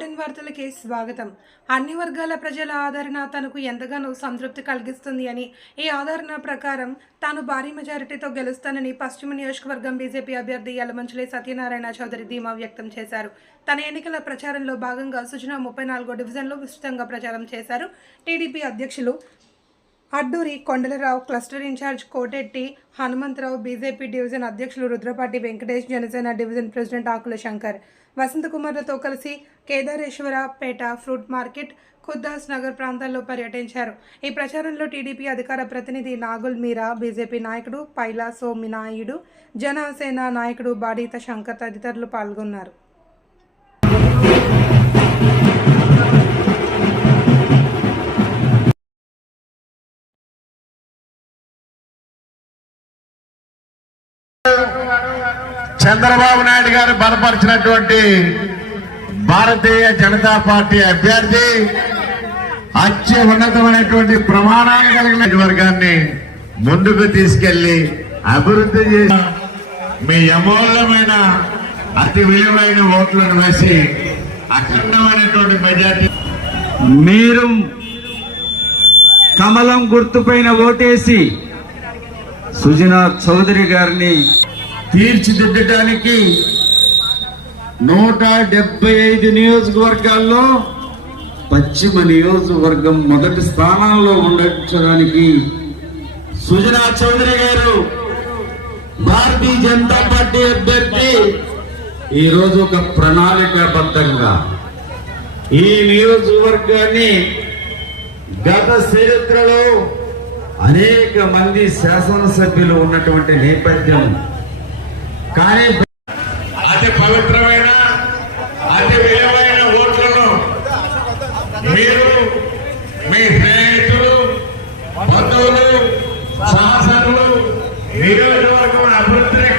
14 వార్తలకి స్వాగతం. అన్ని వర్గాల ప్రజల ఆదరణ తనకు ఎంతగానో సంతృప్తి కలిగిస్తుంది అని, ఈ ఆదరణ ప్రకారం తాను భారీ మెజారిటీతో గెలుస్తానని పశ్చిమ నియోజకవర్గం బీజేపీ అభ్యర్థి యలమంచిలి సత్యనారాయణ చౌదరి ధీమా వ్యక్తం చేశారు. తన ఎన్నికల ప్రచారంలో భాగంగా సుజనా 34వ డివిజన్లో విస్తృతంగా ప్రచారం చేశారు. టీడీపీ అధ్యక్షులు Adduri Kondalarao, cluster incharge Kotetti Hanumantharao, BJP division అధ్యక్షులు రుద్రపాటి వెంకటేష్, జనసేన డివిజన్ ప్రెసిడెంట్ ఆకుల శంకర్, వసంతకుమార్లతో కలిసి కేదారేశ్వరపేట, ఫ్రూట్ మార్కెట్, ఖుద్దాస్ నగర్ ప్రాంతాల్లో పర్యటించారు. ఈ ప్రచారంలో టీడీపీ అధికార ప్రతినిధి నాగుల్ మీరా, బీజేపీ నాయకుడు పైలా సోమినాయుడు, జనసేన నాయకుడు బాడీత శంకర్ తదితరులు పాల్గొన్నారు. చంద్రబాబు నాయుడు గారు బలపరిచినటువంటి భారతీయ జనతా పార్టీ అభ్యర్థి అత్యున్నతమైనటువంటి ప్రమాణాలు కలిగిన వర్గాన్ని ముందుకు తీసుకెళ్లి అభివృద్ధి చేసి మీ అమూల్యమైన అతి విలువైన ఓట్లను వేసి అఖండమైనటువంటి మెజార్టీ మీరు కమలం గుర్తుపైన ఓటేసి సుజనా చౌదరి గారిని తీర్చిదిద్దడానికి 175 నియోజకవర్గాల్లో పశ్చిమ నియోజకవర్గం మొదటి స్థానంలో ఉండడానికి సుజనా చౌదరి గారు భారతీయ జనతా పార్టీ అభ్యర్థి ఈరోజు ఒక ప్రణాళికాబద్ధంగా ఈ నియోజకవర్గాన్ని గత చరిత్రలో అనేక మంది శాసనసభ్యులు ఉన్నటువంటి నేపథ్యం, కానీ అతి పవిత్రమైన అతి విలువైన ఓట్లను మీరు మీ స్నేహితులు, బంధువులు, సహచరులు నియోజకవర్గం అభివృద్ధిని